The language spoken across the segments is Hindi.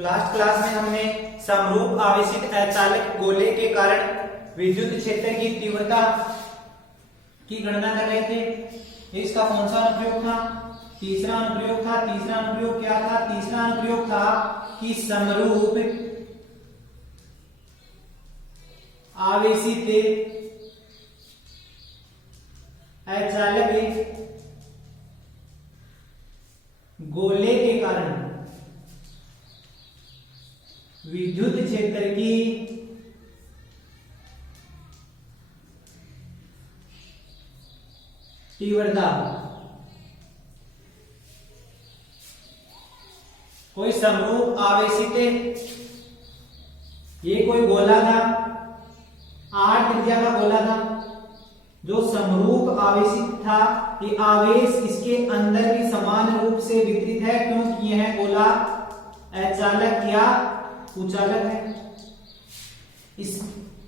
लास्ट क्लास में हमने समरूप आवेशित अचालक गोले के कारण विद्युत क्षेत्र की तीव्रता की गणना कर रहे थे। इसका कौन सा अनुप्रयोग था? तीसरा अनुप्रयोग था। तीसरा अनुप्रयोग क्या था? तीसरा अनुप्रयोग था कि समरूप आवेशित अचालक गोले के कारण विद्युत क्षेत्र की तीव्रता, कोई समरूप आवेशित, ये कोई गोला था, 8 त्रिज्या का गोला था जो समरूप आवेशित था। ये आवेश इसके अंदर भी समान रूप से वितरित है क्योंकि यह गोला अचालक या कुचालक है।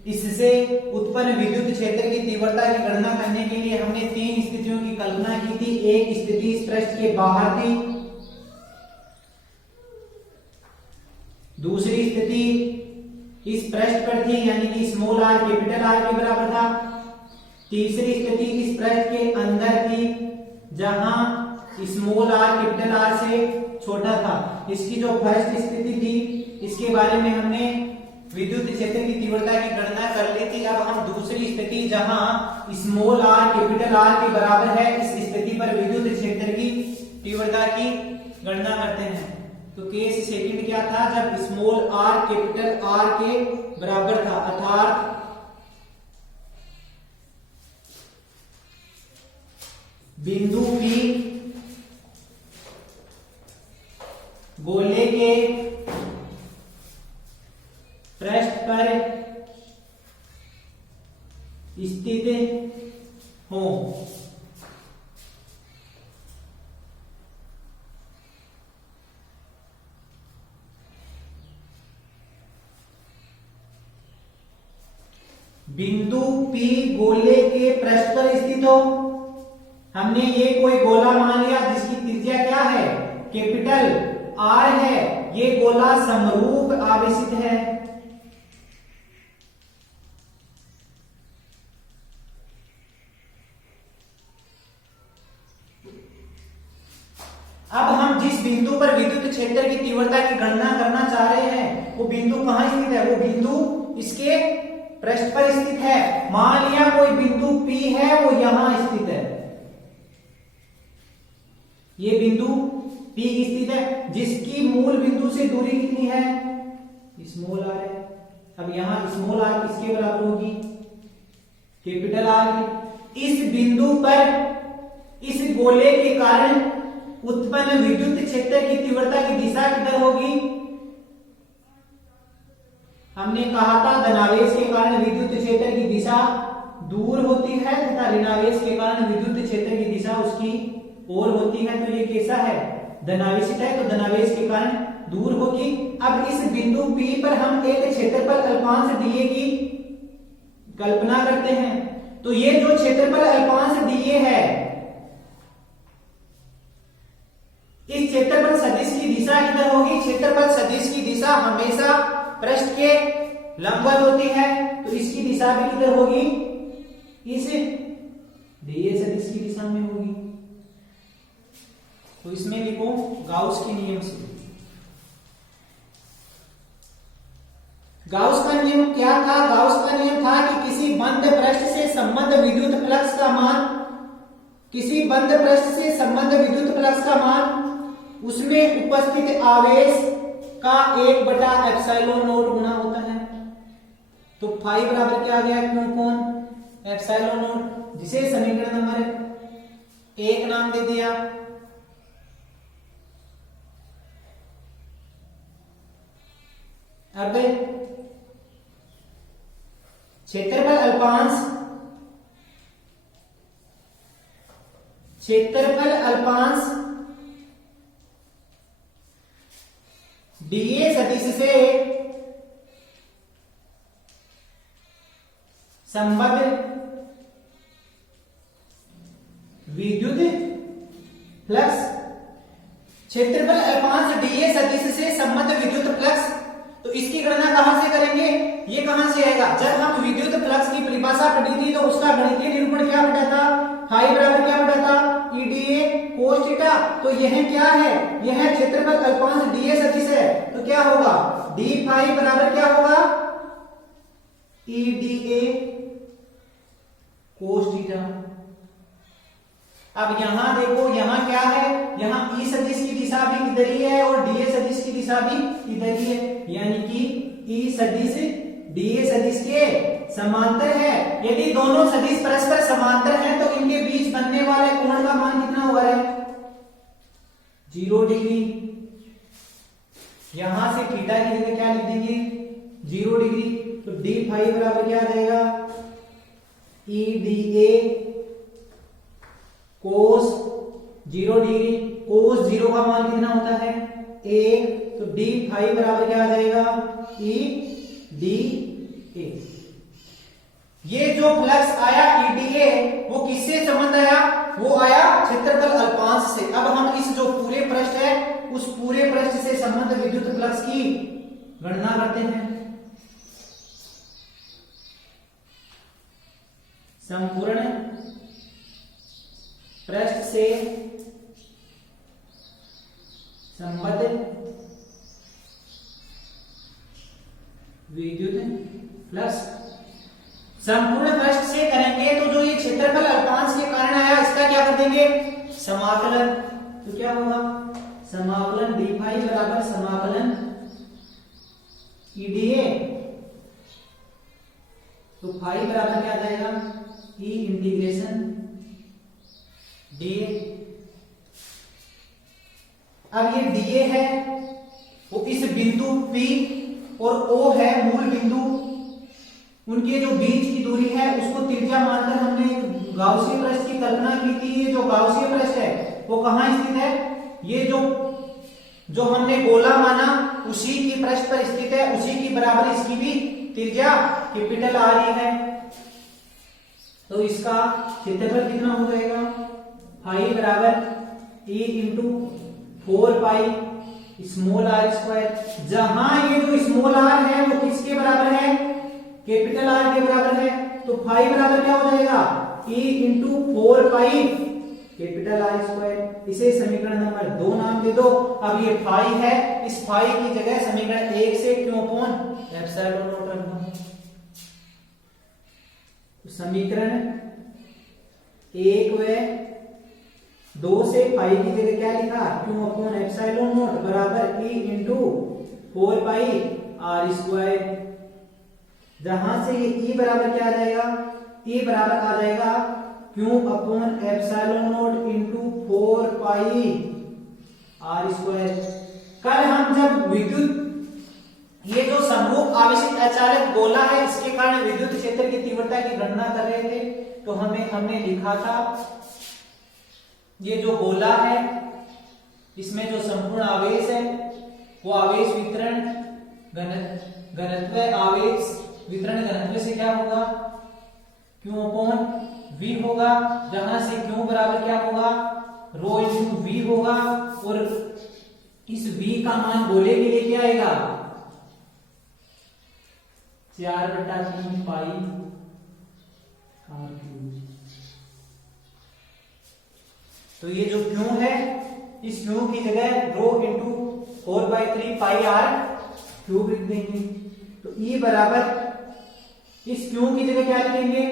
इससे उत्पन्न विद्युत क्षेत्र की तीव्रता की गणना करने के लिए हमने 3 स्थितियों की कल्पना की थी। एक स्थिति इस पृष्ठ के बाहर थी, दूसरी स्थिति इस पृष्ठ पर थी यानी कि स्मॉल आर कैपिटल आर के बराबर था, तीसरी स्थिति इस पृष्ठ के अंदर थी जहां स्मॉल आर कैपिटल आर से छोटा था। इसकी जो फर्स्ट स्थिति थी इसके बारे में हमने विद्युत क्षेत्र की तीव्रता की गणना कर ली थी। अब हम दूसरी स्थिति जहां स्मॉल आर कैपिटल आर के बराबर है इस स्थिति पर विद्युत क्षेत्र की तीव्रता की गणना करते हैं। तो केस सेकंड क्या था? जब स्मॉल आर कैपिटल आर के बराबर था, अर्थात बिंदु P गोले के पृष्ठ पर स्थित हो। बिंदु P गोले के पृष्ठ पर स्थित हो। हमने ये कोई गोला मान लिया जिसकी त्रिज्या क्या है? कैपिटल आर है। ये गोला समरूप आवेशित है। अब हम जिस बिंदु पर विद्युत क्षेत्र की तीव्रता की गणना करना चाह रहे हैं वो बिंदु कहां स्थित है? वो बिंदु इसके पृष्ठ पर स्थित है। मान लिया कोई बिंदु P है वो यहां स्थित है, ये बिंदु P स्थित है जिसकी मूल बिंदु से दूरी कितनी है? स्मॉल आर है। अब यहां स्मॉल आर किसके बराबर होगी? कैपिटल आर की। इस बिंदु पर इस गोले के कारण उत्पन्न विद्युत क्षेत्र की तीव्रता की दिशा किधर होगी? हमने कहा था धनावेश के कारण विद्युत क्षेत्र की दिशा दूर होती है तथा ऋणावेश के कारण विद्युत क्षेत्र की दिशा उसकी ओर होती है। तो ये कैसा है? धनावेशित है तो धनावेश के कारण दूर होगी। अब इस बिंदु P पर हम एक क्षेत्रफल अल्पांश डीए की कल्पना करते हैं। तो ये जो क्षेत्रफल अल्पांश डीए है इस क्षेत्रफल सदिश की दिशा किधर होगी? क्षेत्रफल सदिश की दिशा हमेशा पृष्ठ के लंबवत होती है तो इसकी दिशा भी किधर होगी? इस डीए सदिश की दिशा में होगी। तो इसमें लिखो गाउस के नियम से। गाउस का नियम क्या था? गाउस का नियम था कि किसी बंद पृष्ठ से संबंध विद्युत फ्लक्स का मान, किसी बंद पृष्ठ से संबंध विद्युत फ्लक्स का मान उसमें उपस्थित आवेश का 1/ε0 गुना होता है। तो फाई बराबर क्या आ गया? क्यों कौन ε0, जिसे समीकरण नंबर 1 नाम दे दिया। अब क्षेत्रफल अल्पांश, क्षेत्रफल अल्पांश डीए सदिश से संबद्ध विद्युत फ्लक्स क्षेत्रफल अल्पांश dA सदिश से संबद्ध विद्युत फ्लक्स, तो इसकी गणना कहां से करेंगे, ये कहां से आएगा, जब हम विद्युत फ्लक्स की परिभाषा पढ़ी थी तो उसका गणितीय निरूपण क्या बेटा था, फाई बराबर क्या बेटा था, EDA cos थीटा। तो यह क्या है, यह क्षेत्रफल अल्पांश dA सदिश है, तो क्या होगा, d फाई बराबर क्या होगा, EDA cos थीटा। अब यहां देखो, यहां क्या है, यहां E सदिश की दिशा भी इधर ही है और DA सदिश की दिशा भी इधर ही है, यानी कि E सदिश DA सदिश के समांतर है। यदि दोनों सदिश परस्पर समांतर हैं तो इनके बीच बनने वाले कोण का मान कितना होगा रे, 0 डिग्री। यहां से थीटा की जगह क्या लिख देंगे, 0 डिग्री। तो d फाई बराबर क्या आ जाएगा, EDA कोस 0 डिग्री। कोस 0 का मान कितना होता है, 1। तो d फाई बराबर क्या आ जाएगा, EDA। ये जो फ्लक्स आया EDA वो किससे संबंध आया, वो आया क्षेत्रफल अल्पांश से। अब हम इस जो पूरे पृष्ठ है उस पूरे पृष्ठ से संबंध विद्युत फ्लक्स की गणना करते हैं। संपूर्ण पृष्ठ से संबद्ध विद्युत फ्लक्स, संपूर्ण पृष्ठ से करेंगे तो जो ये क्षेत्रफल अल्पांश के कारण आया इसका क्या कर देंगे, समाकलन। तो क्या होगा, समाकलन d फाई बराबर समाकलन EDA। तो फाई बराबर क्या आ जाएगा, E इंटीग्रेशन DA। अब ये DA है वो इस बिंदु P और O है मूल बिंदु, उनके जो बीच की दूरी है उसको त्रिज्या मानकर हमने एक गाउसीय पृष्ठ की कल्पना की थी। ये जो गाउसीय पृष्ठ है वो कहां स्थित है, ये जो हमने गोला माना उसी की पृष्ठ पर स्थित है, उसी की बराबर इसकी भी त्रिज्या कैपिटल आ रही है। तो इसका क्षेत्रफल कितना हो जाएगा, फाई बराबर E into 4 pi small r square. जहां ये जो स्मॉल r है वो किसके बराबर है, कैपिटल R के बराबर है। तो फाई बराबर क्या हो जाएगा, E into 4 pi capital R square. इसे समीकरण नंबर 2 नाम दे दो। अब ये फाई है, इस फाई की जगह समीकरण 1 से क्यों अपॉन एप्सिलॉन नॉट रख दो। समीकरण 1 व 2 से फाई की जगह क्या लिखा, क्यू अपॉन एप्सिलॉन नॉट बराबर E इंटू 4 पाई R स्क्वायर। जहां से ये E बराबर क्या आ जाएगा, E बराबर आ जाएगा Q upon epsilon not into 4 pi R square. कल हम जब विद्युत ये जो समरूप आवेशित अचालक गोला है इसके कारण विद्युत क्षेत्र की तीव्रता की गणना कर रहे थे, तो हमने लिखा था ये जो गोला है इसमें जो संपूर्ण आवेश है वो आवेश वितरण घनत्व आवेश वितरण घनत्व से क्या होगा, क्यू अपॉन V होगा। जहां से क्यू बराबर क्या होगा, रो इंटू V होगा। और इस V का मान गोले के लिए क्या आएगा, 4/3 पाई R3। तो ये जो क्यू है इस क्यू की जगह रो इंटू 4/3 पाई R³ लिख देंगे। तो E बराबर इस क्यू की जगह क्या लिखेंगे,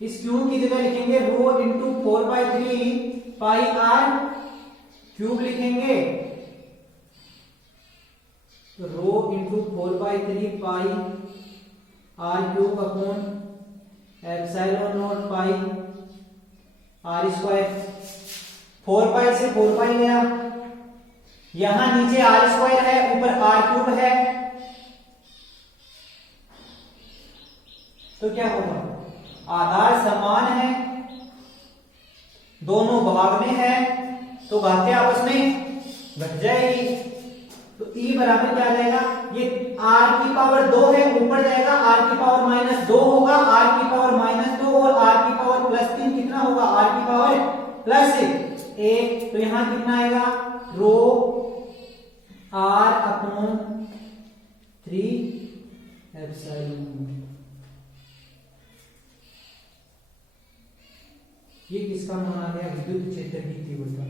इस क्यू की जगह लिखेंगे रो इंटू 4/3 पाई R³ लिखेंगे। तो rho into 4/3 pi R³ upon epsilon naught pi R square. 4 pi से 4 पाई गया, यहां नीचे R स्क्वायर है ऊपर R³ है, तो क्या होगा, आधार समान है दोनों भाग में है तो घातें आपस में घट जाएगी। तो E बराबर क्या आ जाएगा, ये R की पावर 2 है ऊपर जाएगा, R की पावर -2 होगा, R की पावर -2 और R की पावर +3 कितना होगा, R की पावर +1। ए, तो यहां कितना आएगा रो r अपॉन 3 एप्सिलॉन। ये किसका मान आ गया, विद्युत क्षेत्र की तीव्रता।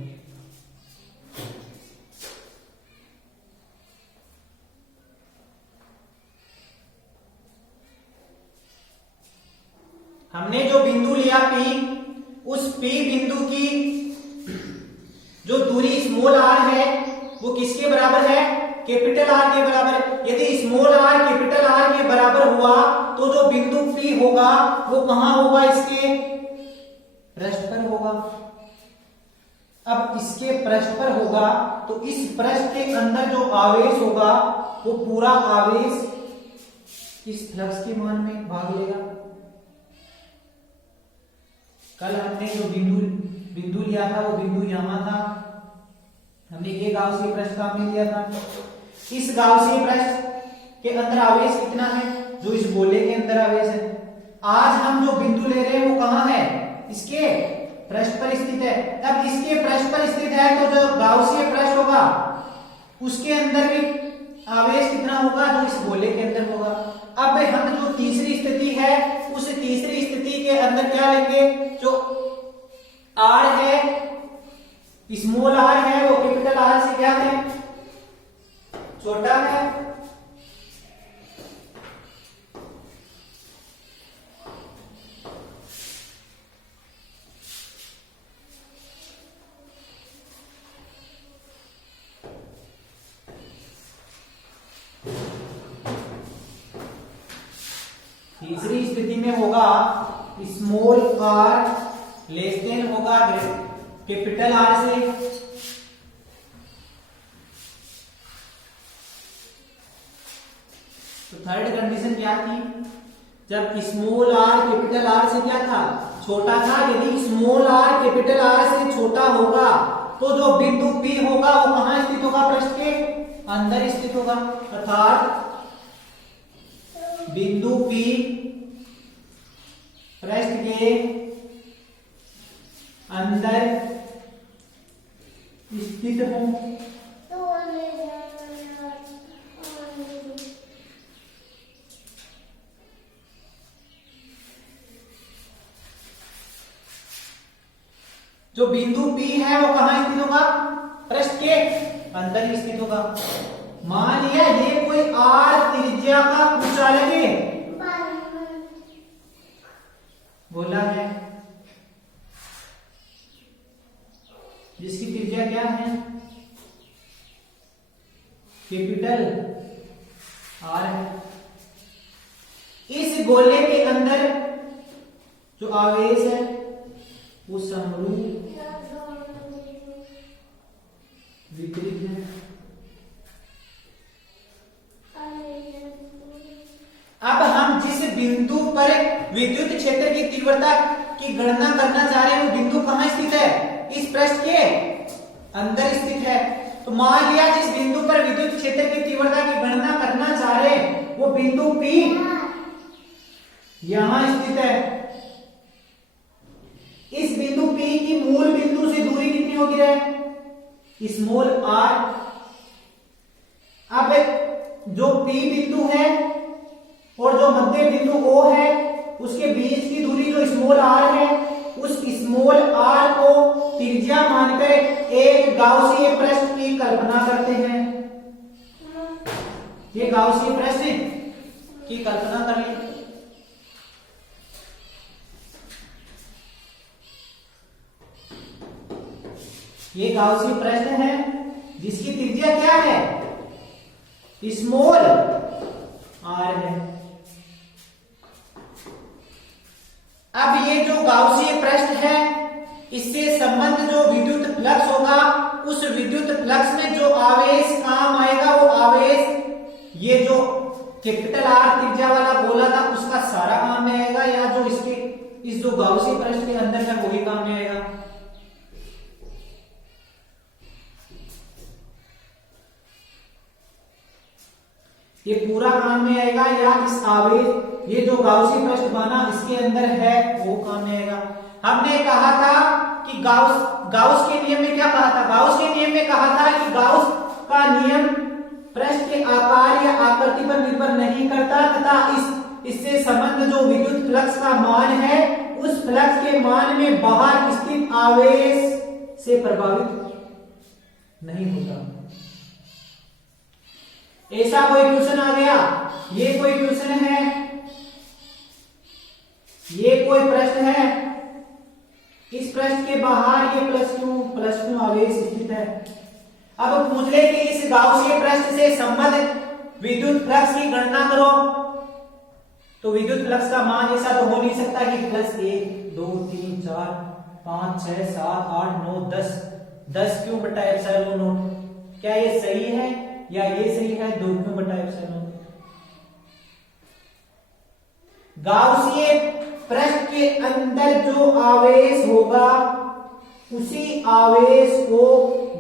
हमने जो बिंदु लिया P, उस P बिंदु की जो दूरी स्मॉल r है वो किसके बराबर है, कैपिटल R के बराबर। यदि स्मॉल r कैपिटल R के बराबर हुआ तो जो बिंदु P होगा वो कहां होगा, इसके पृष्ठ पर होगा। अब इसके पृष्ठ पर होगा तो इस पृष्ठ के अंदर जो आवेश होगा वो पूरा आवेश इस फ्लक्स के मान में भाग लेगा। कल हमने जो बिंदु लिया था वो बिंदु यहां था, हमने ये गाउसीय पृष्ठ काम में लिया था। इस गाउसीय पृष्ठ के अंदर आवेश कितना है, जो इस गोले के अंदर आवेश है। आज हम जो बिंदु ले रहे हैं वो कहां है, इसके पृष्ठ पर स्थित है। अब इसके पृष्ठ पर स्थित है तो जो गाउसीय पृष्ठ होगा उसके अंदर भी आवेश कितना होगा, जो इस गोले के अंदर होगा। अब हम जो तीसरी स्थिति है उस तीसरी स्थिति के अंदर क्या लेंगे, जो r है, स्मॉल r है, वो कैपिटल R से क्या है, छोटा है। तीसरी स्थिति में होगा स्मॉल r लेस देन होगा कैपिटल R से। तो थर्ड कंडीशन क्या थी, जब स्मॉल r कैपिटल R से क्या था, छोटा था। यदि स्मॉल r कैपिटल R से छोटा होगा तो जो बिंदु P होगा वो कहां स्थित होगा, पृष्ठ के अंदर स्थित होगा। अर्थात बिंदु P पृष्ठ के अंदर स्थित है। जो बिंदु P है वो कहां स्थित होगा, पृष्ठ के अंदर स्थित होगा। मान लिया ये कोई r त्रिज्या का कुचालक है, बोला है, जिसकी त्रिज्या क्या है, कैपिटल R है। इस गोले के अंदर जो आवेश है वो समरूप वितरित है। अब हम जिस बिंदु पर विद्युत क्षेत्र की तीव्रता की गणना करना चाह रहे हैं वो बिंदु कहां स्थित है, इस पृष्ठ के अंदर स्थित है। तो मान लिया जिस बिंदु पर विद्युत क्षेत्र की तीव्रता की गणना करना चाह रहे हैं वो बिंदु P यहां स्थित है। इस बिंदु P की मूल बिंदु से दूरी कितनी होगी है, स्मॉल r। अब जो P बिंदु है और जो मध्य बिंदु O है उसके बीच की दूरी जो स्मॉल r है, उस स्मॉल r को त्रिज्या मानकर एक गाउसीय पृष्ठ की कल्पना करते हैं। ये गाउसीय पृष्ठ की कल्पना कर ली। ये गाउसीय पृष्ठ है जिसकी त्रिज्या क्या है, स्मॉल r है। अब ये जो गाउसीय पृष्ठ है इससे संबंध जो विद्युत फ्लक्स होगा, उस विद्युत फ्लक्स में जो आवेश काम आएगा वो आवेश ये जो कैपिटल R त्रिज्या वाला गोला था उसका सारा काम में आएगा, या जो इसके इस जो गाउसीय पृष्ठ के अंदर का वो भी काम में आएगा। ये पूरा काम में आएगा या इस आवेश ये जो गाउसीय पृष्ठ बना इसके अंदर है वो काम में आएगा। हमने कहा था कि गाउस के नियम में क्या कहा था? गाउस के नियम में कहा था कि गाउस का नियम पृष्ठ के आकार या आकृति पर निर्भर नहीं करता तथा इससे संबंध जो विद्युत फ्लक्स का मान है उस फ्लक्स के मान में बाहर स्थित आवेश से प्रभावित नहीं होता। ऐसा कोई क्वेश्चन आ गया, ये कोई क्वेश्चन है, ये कोई प्रश्न है, इस प्रश्न के बाहर ये प्लस क्यू आवेश स्थित है। अब पूछ ले कि इस गाउसीय पृष्ठ से संबंधित विद्युत फ्लक्स की गणना करो, तो विद्युत फ्लक्स का मान ऐसा तो हो नहीं सकता कि प्लस 1 2 3 4 5 6 7 8 9 10 क्यू बटा एप्सिलॉन नॉट। क्या ये सही है या ये सही है? 2 क्यू बटा एप्सिलॉन। गाउसीय पृष्ठ के अंदर जो आवेश होगा उसी आवेश को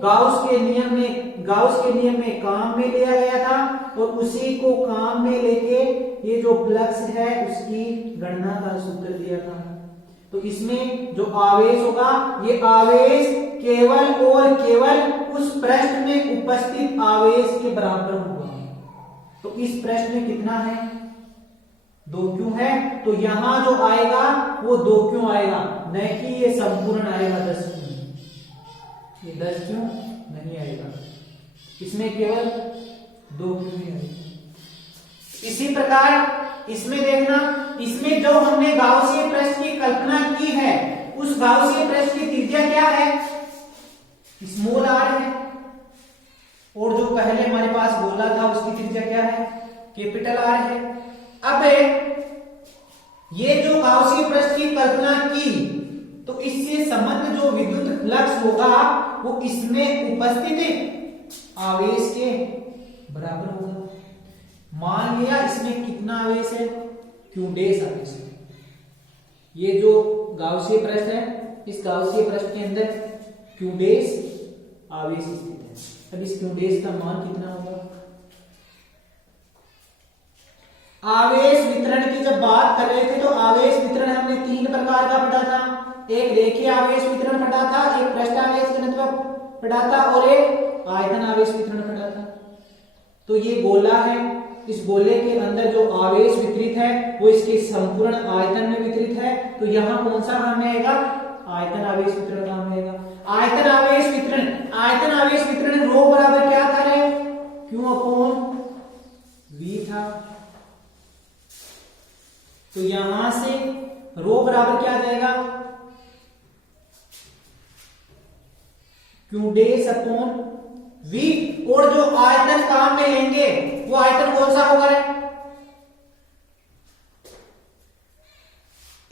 गाउस के नियम में काम में लिया गया था और उसी को काम में लेके ये जो फ्लक्स है उसकी गणना का सूत्र दिया था। तो इसमें जो आवेश होगा ये आवेश केवल और केवल उस पृष्ठ में उपस्थित आवेश के बराबर होगा। तो इस पृष्ठ में कितना है? 2 क्यों है, तो यहां जो आएगा वो 2 क्यों आएगा, न कि ये संपूर्ण आएगा 10 क्यों। ये 10 क्यों नहीं आएगा, इसमें केवल 2 क्यों ही आएगा। इसी प्रकार इसमें देखना, इसमें जो हमने गाउसीय पृष्ठ की कल्पना की है उस गाउसीय पृष्ठ की त्रिज्या क्या है? स्मॉल आर है, और जो पहले हमारे पास बोला था उसकी त्रिज्या क्या है? कैपिटल आर है। अब ये जो गाउसीय पृष्ठ की कल्पना की तो इससे संबंध जो विद्युत फ्लक्स होगा वो इसमें उपस्थित आवेश के बराबर होगा। मान लिया इसमें कितना आवेश है? क्यू डैश आवेश है। ये जो गाउसीय पृष्ठ है इस गाउसीय पृष्ठ के अंदर क्यू डैश आवेश स्थित है। अब इस क्यू डैश का मान कितना होगा? आवेश वितरण की जब बात कर रहे थे तो आवेश वितरण हमने 3 प्रकार का पढ़ा था। एक रेखीय आवेश वितरण पढ़ा था, एक पृष्ठ आवेश घनत्व पढ़ा था और एक आयतन आवेश वितरण पढ़ा था। तो ये गोला है, इस गोले के अंदर जो आवेश वितरित है वो इसके संपूर्ण आयतन में वितरित है। तो यहां कौन सा काम में आएगा? आयतन आवेश वितरण काम में आएगा। आयतन आवेश वितरण रो बराबर क्या था रे? क्यू अपॉन वी था। तो यहां से रो बराबर क्या आ जाएगा? क्यू डैश अपॉन वी, और जो आयतन काम में लेंगे वो आयतन कौन सा होगा?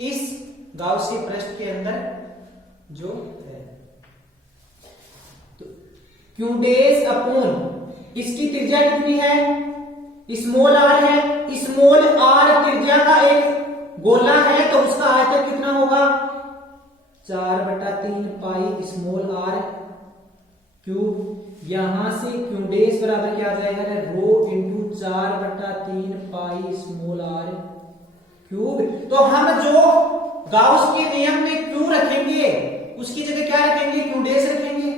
इस गाउसीय पृष्ठ के अंदर जो है तो क्यू डैश अपॉन इसकी त्रिज्या कितनी है? स्मॉल आर है। स्मॉल आर त्रिज्या का एक गोला है तो उसका आयतन कितना होगा? 4/3 पाई स्मॉल आर क्यूब। यहां से क्यू डैश बराबर क्या आ जाएगा? Rho into 4/3 pi small R cube. तो हम जो गाउस के नियम में क्यू रखेंगे उसकी जगह क्या रखेंगे? क्यू डैश रखेंगे।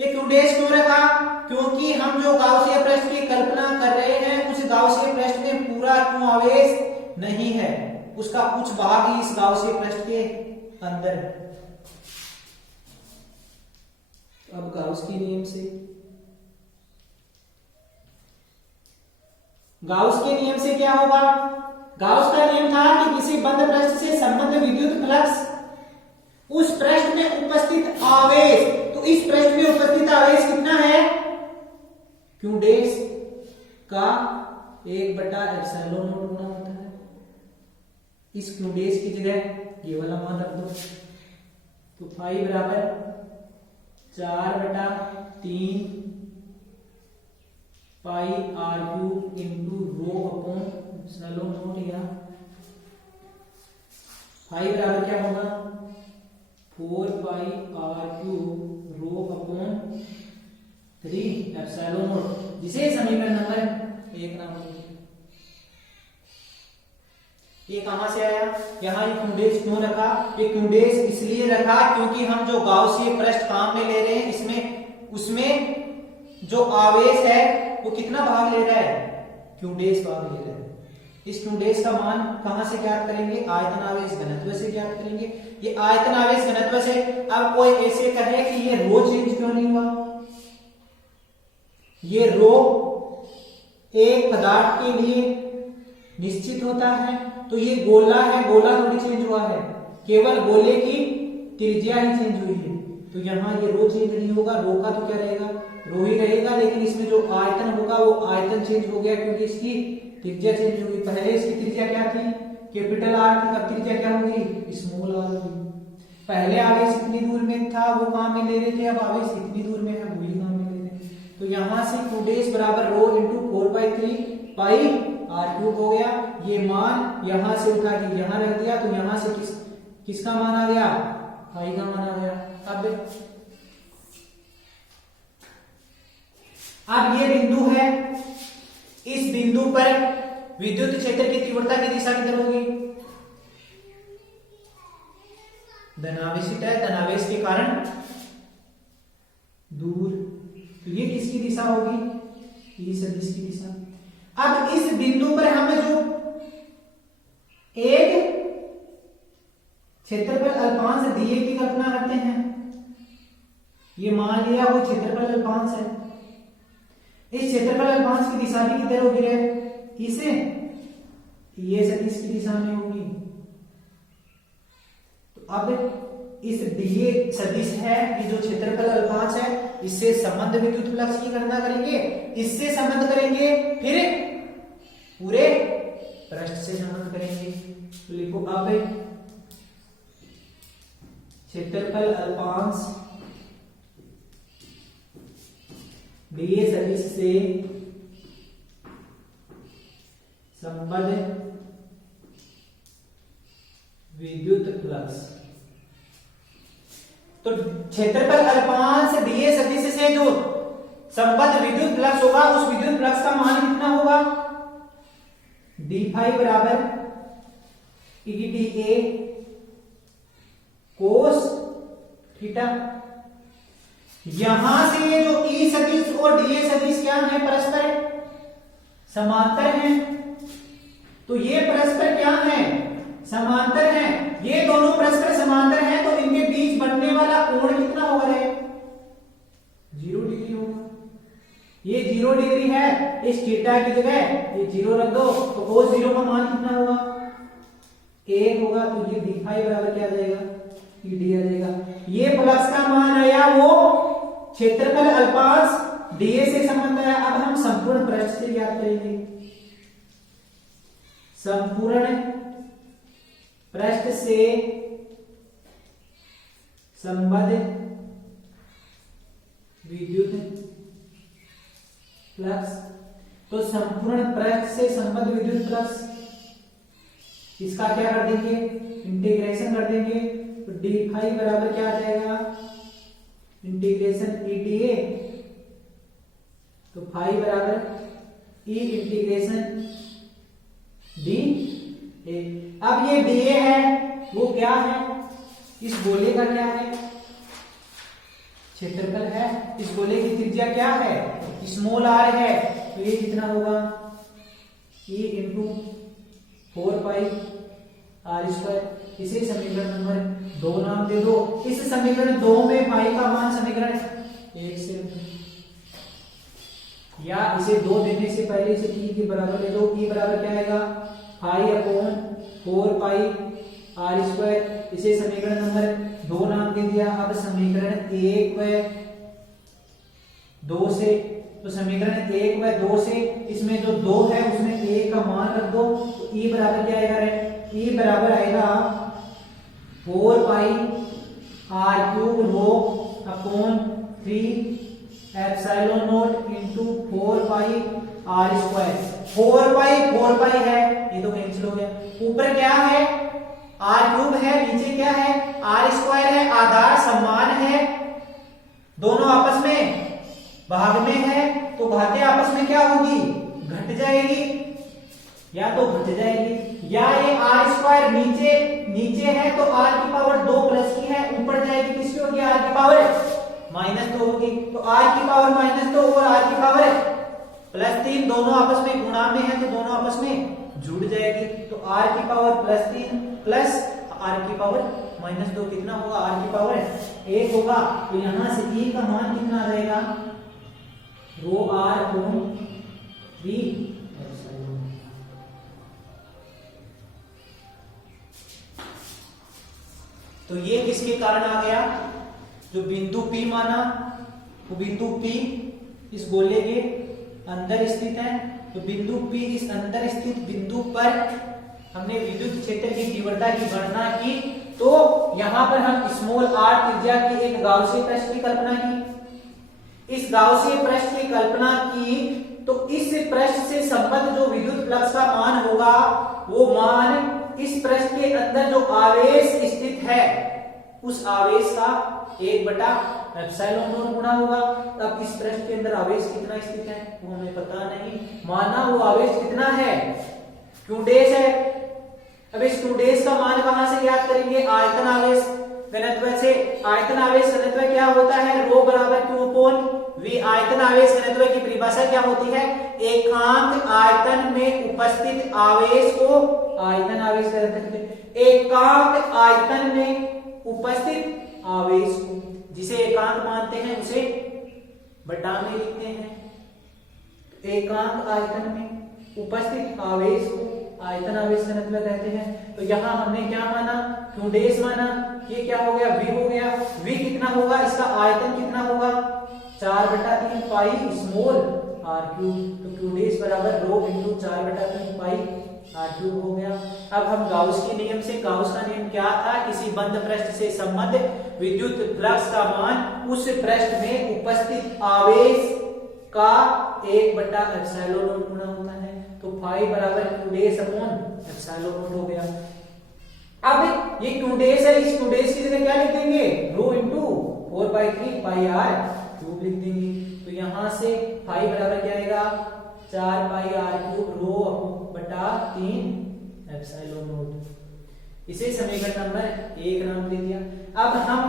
ये क्यू डैश क्यों रखा? क्योंकि हम जो गाउसीय पृष्ठ की कल्पना कर रहे हैं उस गाउसीय पृष्ठ में पूरा क्यों आवेश नहीं है, उसका कुछ भाग ही इस गाउसीय पृष्ठ के अंदर है। अब गाउस के नियम से क्या होगा? गाउस का नियम था कि किसी बंद पृष्ठ से संबंध विद्युत फ्लक्स उस पृष्ठ में उपस्थित आवेश, तो इस पृष्ठ में उपस्थित आवेश कितना है? क्यू डैश का 1/एप्सिलॉन नॉट गुना होता है। इस क्यू डैश की जगह ये वाला मान रख दो, तो फाई बराबर 4/3 pi R cube into rho upon epsilon naught. या फाई बराबर क्या होगा? 4 pi R cube rho upon 3 epsilon naught, जिसे समीकरण नंबर 1 नाम ये कहां से आया, यहाँ ये क्यूडेस क्यों रखा, ये क्यूडेस इसलिए रखा क्योंकि हम जो गाउसीय पृष्ठ काम में ले रहे हैं इसमें उसमें जो आवेश है वो कितना भाग ले रहा है, क्यूडेस भाग ले रहा है। इस क्यूडेस का मान कहां से ज्ञात करेंगे, आयतन आवेश घनत्व से ज्ञात करेंगे। ये आयतन आवेश घनत्व से, अब कोई ऐसे कहे कि ये रो चेंज क्यों नहीं हुआ, ये रो एक पदार्थ के लिए निश्चित होता है, तो ये गोला है, गोला थोड़ी चेंज हुआ है, केवल गोले की त्रिज्या ही चेंज हुई है। तो यहाँ ये रो चेंज नहीं होगा, रो का तो क्या रहेगा, रो ही रहेगा, लेकिन इसमें जो आयतन होगा वो आयतन चेंज हो गया क्योंकि इसकी त्रिज्या चेंज होगी। पहले इसकी त्रिज्या क्या थी, कैपिटल आर थी, अब त्रिज्या क्या होगी, स्मॉल आर होगी। पहले आवेश कितनी दूर में था वो काम में ले रहे थे, अब आवेश कितनी दूर में है वही काम में ले रहे हैं। तो यहाँ से क्यूडेस बराबर रो इंटू 4/3 पाई आर क्यूब हो गया। ये मान यहां से उठा के यहां रख दिया, तो यहां से किसका मान आ गया, पाई का मान आ गया। अब ये बिंदु है, इस बिंदु पर विद्युत क्षेत्र की तीव्रता की दिशा किधर होगी, धनावेशित है, धनावेश के कारण दूर, तो ये किसकी दिशा होगी, ये सदिश की दिशा। अब इस बिंदु पर हमें जो एक क्षेत्रफल अल्पांश दिए की कल्पना करते हैं, ये मान लिया वो क्षेत्रफल अल्पांश है, इस क्षेत्रफल अल्पांश की दिशा भी किधर होगी रे, इसे ये सदिश की दिशा में होगी। तो अब इस दिए सदिश है, ये जो क्षेत्रफल अल्पांश है, इससे संबंध विद्युत फ्लक्स की गणना करेंगे, इससे संबंध करेंगे, फिर पूरे पृष्ठ से संबंध करेंगे। तो लिखो अब क्षेत्रफल अल्पांश दिए सदिश से संबंध विद्युत फ्लक्स। तो क्षेत्रफल अल्पांश दिए सदिश से जो संबंध विद्युत फ्लक्स होगा, उस विद्युत फ्लक्स का मान कितना होगा, डी फाई बराबर EDA कोस थीटा। यहां से ये जो ई सदिश और डीए सदिश क्या है, परस्पर समांतर हैं, तो ये परस्पर क्या है, समांतर हैं। ये दोनों परस्पर समांतर हैं, तो इनके बीच बनने वाला कोण कितना होगा रे, 0 डिग्री होगा। ये 0 डिग्री है, इस थीटा की जगह ये 0 रख दो, तो कोस 0 का मान कितना होगा, 1 होगा। तो ये डी फाई बराबर क्या आ जाएगा, डी आ जाएगा। ये फ्लक्स का मान आया वो क्षेत्रफल अल्पांश डीए से संबंध आया। अब हम संपूर्ण पृष्ठ से याद करेंगे, संपूर्ण पृष्ठ से संबंध विद्युत फ्लक्स। तो संपूर्ण पृष्ठ से संबंध विद्युत फ्लक्स, इसका क्या कर देंगे, इंटीग्रेशन कर देंगे। तो डी फाई बराबर क्या आ जाएगा, इंटीग्रेशन EDA, तो फाई बराबर ई इंटीग्रेशन DA। अब ये DA है वो क्या है, इस गोले का क्या है, क्षेत्रफल है, इस गोले की त्रिज्या क्या है, स्मॉल r है, तो ये कितना होगा, E इंटू 4πr²। इसे समीकरण नंबर 2 नाम दे दो। इस समीकरण 2 में पाई का मान समीकरण 1 से, या इसे 2 देने से पहले इसे E के बराबर ले दो। E बराबर क्या आएगा, π/4πr²। इसे समीकरण नंबर 2 नाम दे दिया। अब समीकरण 1 व 2 से, तो समीकरण 1 व 2 से इसमें जो 2 है उसमें 1 का मान रख दो। तो E बराबर क्या आएगा रे, E बराबर आएगा 4πr³ rho upon 3ε0 into 4πr²। 4π है, ये तो कैंसिल हो गया। ऊपर क्या है, r³ है, नीचे क्या है, r² है। आधार समान है, दोनों आपस में भाग में है, तो घातें आपस में क्या होगी, घट जाएगी, या तो घट जाएगी या ये आर स्क्वायर नीचे है तो आर की पावर 2 प्लस की है, ऊपर जाएगी किसकी होगी, आर की पावर -2 होगी। तो आर की पावर -2 और आर की पावर +3 दोनों आपस में गुणा में है तो दोनों आपस में जुड़ जाएगी। तो आर की पावर +3 प्लस आर की पावर -2 कितना होगा, आर की पावर 1 होगा। तो यहां से e का मान कितना रहेगा, रो आर अपॉन 3। तो ये किसके कारण आ गया, जो बिंदु P माना वो बिंदु P इस गोले के अंदर स्थित है। तो बिंदु P इस अंदर स्थित बिंदु पर हमने विद्युत क्षेत्र की तीव्रता की गणना की। तो यहां पर हम स्मॉल r त्रिज्या की एक गाउसीय पृष्ठ की कल्पना की। इस गाउसीय पृष्ठ की कल्पना की तो इस पृष्ठ से संबद्ध जो विद्युत फ्लक्स का मान होगा वो मान इस पृष्ठ के अंदर जो आवेश स्थित है उस आवेश का 1/ε0 गुणा होगा। अब इस पृष्ठ के अंदर आवेश कितना स्थित है वो हमें पता नहीं, माना वो आवेश कितना है, q डैश है। अब इस q डैश का मान कहां से ज्ञात करेंगे, आयतन आवेश घनत्व से। आयतन आवेश घनत्व क्या होता है, रो बराबर q अपॉन v। आयतन आवेश घनत्व की परिभाषा क्या होती है, एकांक आयतन में उपस्थित आवेश को आयतन आवेश घनत्व, एकांक आयतन में उपस्थित आवेश को, जिसे एकांक मानते हैं उसे बटा में लिखते हैं। एकांक आयतन में उपस्थित आवेश को आयतन आवेश घनत्व कहते हैं। तो यहाँ हमने क्या माना, q डैश माना, ये क्या हो गया, v हो गया। v कितना होगा, इसका आयतन कितना होगा, 4/3 पाई स्मॉल r क्यूब। तो q डैश बराबर रो इंटू 4/3 पाई r क्यूब हो गया। अब हम गाउस के नियम से, गाउस का नियम क्या था, किसी बंद पृष्ठ से संबद्ध विद्युत फ्लक्स का मान उस पृष्ठ में उपस्थित आवेश का 1/ε0 गुणा होता है। तो फाई बराबर q डैश अपॉन ε0 हो गया। अब ये q डैश है, इस q डैश की जगह क्या लिख देंगे, रो इंटू 4/3 पाई r क्यूब लिख देंगे। तो यहां से फाई बराबर क्या आएगा, 4 पाई r क्यूब रो बटा 3 ε0। इसे समीकरण नंबर 1 नाम दे दिया। अब हम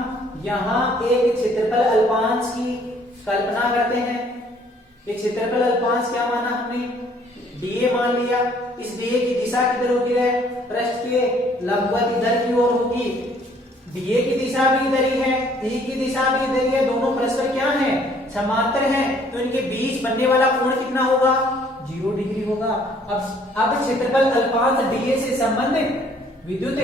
यहाँ एक क्षेत्रफल अल्पांश की कल्पना करते हैं। एक क्षेत्रफल अल्पांश क्या माना हमने, dA मान लिया। इस dA की दिशा किधर होगी, पृष्ठ के लंबवत इधर की ओर होगी। dA की दिशा भी इधर ही है, E की दिशा भी इधर ही है, दोनों परस्पर क्या हैं, समांतर हैं। तो इनके बीच बनने वाला कोण कितना होगा, 0 डिग्री होगा। अब क्षेत्रफल अल्पांश dA से संबंधित विद्युत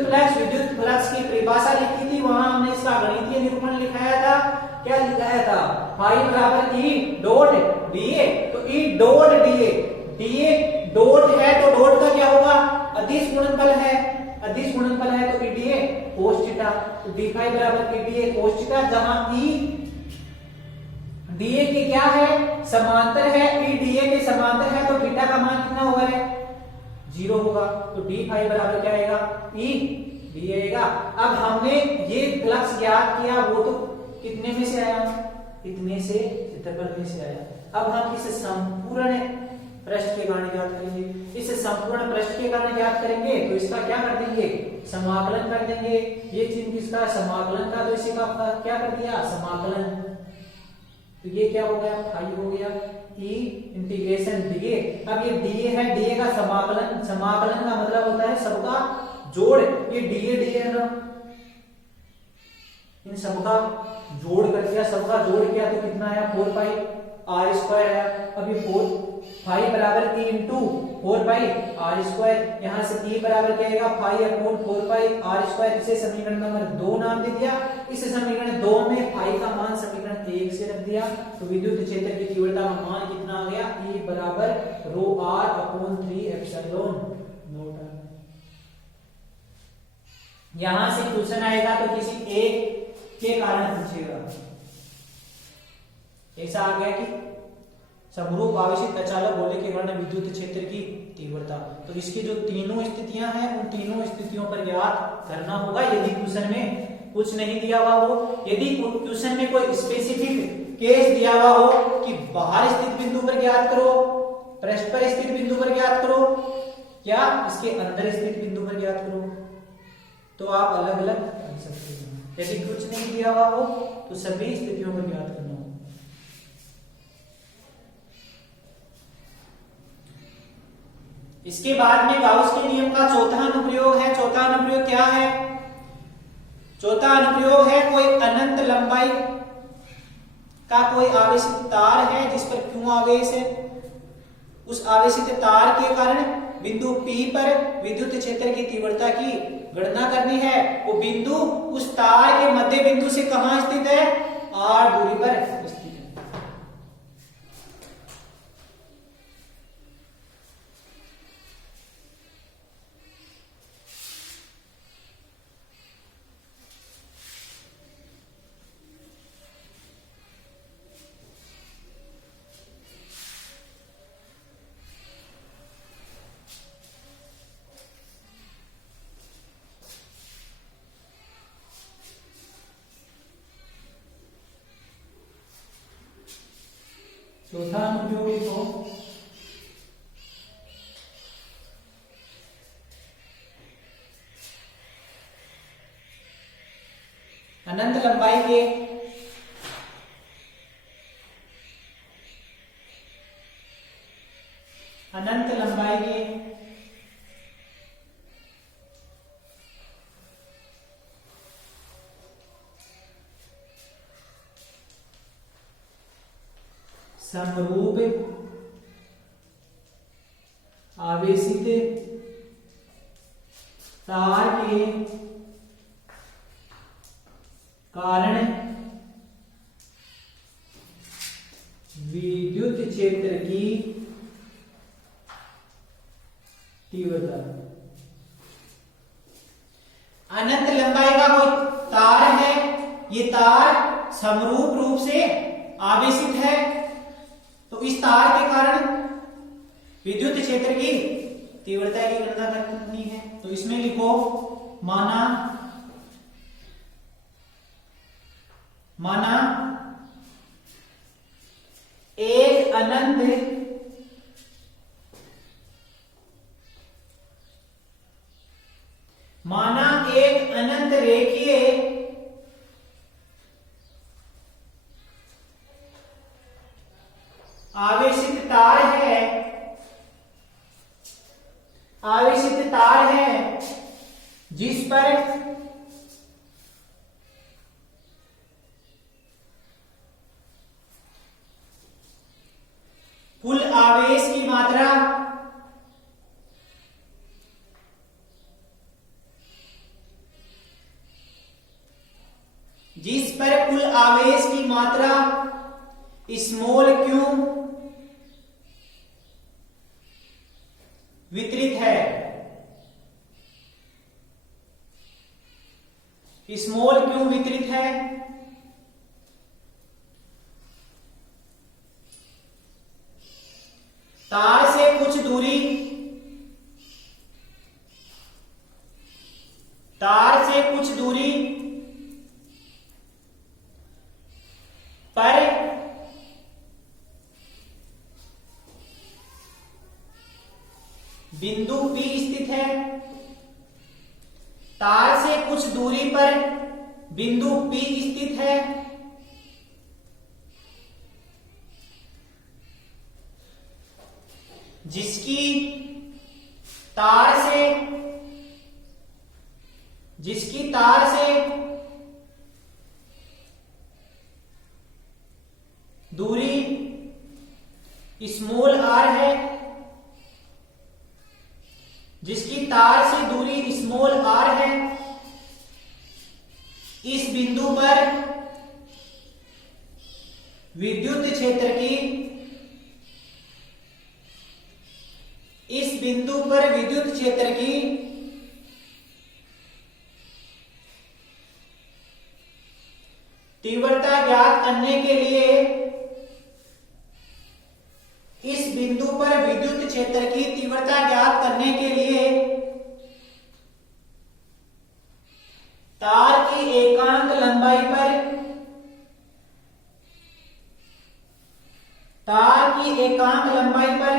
फ्लक्स की परिभाषा लिखी थी, वहां हमने इसका गणितीय निरूपण लिखाया था। क्या लिखाया था, फाई बराबर E डॉट dA। तो E dot dA, dA dot है तो डॉट का क्या होगा, अदिश गुणनफल है, अदिश गुणनफल है तो dA cos थीटा। तो d फाई बराबर dA cos थीटा, जहां E dA के क्या है, समांतर है, E dA के समांतर है तो थीटा का मान कितना होगा, 0 होगा। तो d फाई बराबर क्या आएगा, E d आएगा। अब हमने ये फ्लक्स ज्ञात किया, वो तो कितने में से आया, इतने से, क्षेत्रफल में से आया। अब हम इस संपूर्ण पृष्ठ के कारण ज्ञात करेंगे। इस संपूर्ण पृष्ठ के कारण ज्ञात करेंगे तो इसका क्या कर देंगे, समाकलन कर देंगे। ये चिन्ह किसका, समाकलन का, तो इसी का क्या कर दिया, समाकलन। तो ये क्या हो गया, फाई हो गया, E इंटीग्रेशन dA। अब ये dA है, dA का समाकलन, समाकलन का मतलब होता है सबका जोड़। ये dA है ना, इन सबका जोड़ कर दिया, सबका जोड़ किया तो कितना आया, 4 पाई r स्क्वायर आया। अब ये 4 फाई बराबर E इंटू 4 पाई r स्क्वायर, यहाँ से E बराबर क्या आएगा, फाई अपॉन 4 पाई r स्क्वायर। इसे समीकरण नंबर 2 नाम दे दिया। इस समीकरण 2 में फाई का मान समीकरण 1 से रख दिया। तो विद्युत क्षेत्र की तीव्रता का मान कितना आ गया, E बराबर रो r अपॉन 3 ε0। यहां से क्वेश्चन आएगा तो किसी एक के कारण पूछेगा। ऐसा आ गया कि समरूप आवेशित अचालक गोले के कारण विद्युत क्षेत्र की तीव्रता, तो इसकी जो तीनों स्थितियां हैं उन तीनों स्थितियों पर ज्ञात करना होगा। यदि क्वेश्चन में कुछ नहीं दिया हुआ हो, यदि क्वेश्चन में कोई स्पेसिफिक केस दिया हुआ हो कि बाहर स्थित बिंदु पर ज्ञात करो, पृष्ठ पर स्थित बिंदु पर ज्ञात करो, क्या इसके अंदर स्थित बिंदु पर ज्ञात करो, तो आप अलग अलग कर सकते हैं। यदि कुछ नहीं दिया हुआ हो तो सभी स्थितियों पर ज्ञात करना हो। इसके बाद में गाउस के नियम का चौथा अनुप्रयोग है। चौथा अनुप्रयोग क्या है? चौथा अनुप्रयोग है कोई अनंत लंबाई का कोई आवेशित तार है जिस पर Q आवेश है। उस आवेशित तार के कारण बिंदु P पर विद्युत क्षेत्र की तीव्रता की गणना करनी है। वो बिंदु उस तार के मध्य बिंदु से कहां स्थित है? R दूरी पर स्थित है। चौथा अनुप्रयोग लिखो। अनंत लंबाई के समरूप आवेशित तार के कारण विद्युत क्षेत्र की तीव्रता। अनंत लंबाई का कोई तार है, ये तार समरूप रूप से आवेशित है, तो इस तार के कारण विद्युत क्षेत्र की तीव्रता की गणना करनी है। तो इसमें लिखो माना एक अनंत रेखीय आवेशित तार है जिस पर कुल आवेश की मात्रा स्मॉल q वितरित है। स्मॉल q वितरित है तार से कुछ दूरी पर बिंदु P स्थित है। तार से कुछ दूरी पर बिंदु P स्थित है जिसकी तार से दूरी स्मॉल r है, इस बिंदु पर विद्युत क्षेत्र की तीव्रता ज्ञात करने के लिए तार की एकांक लंबाई पर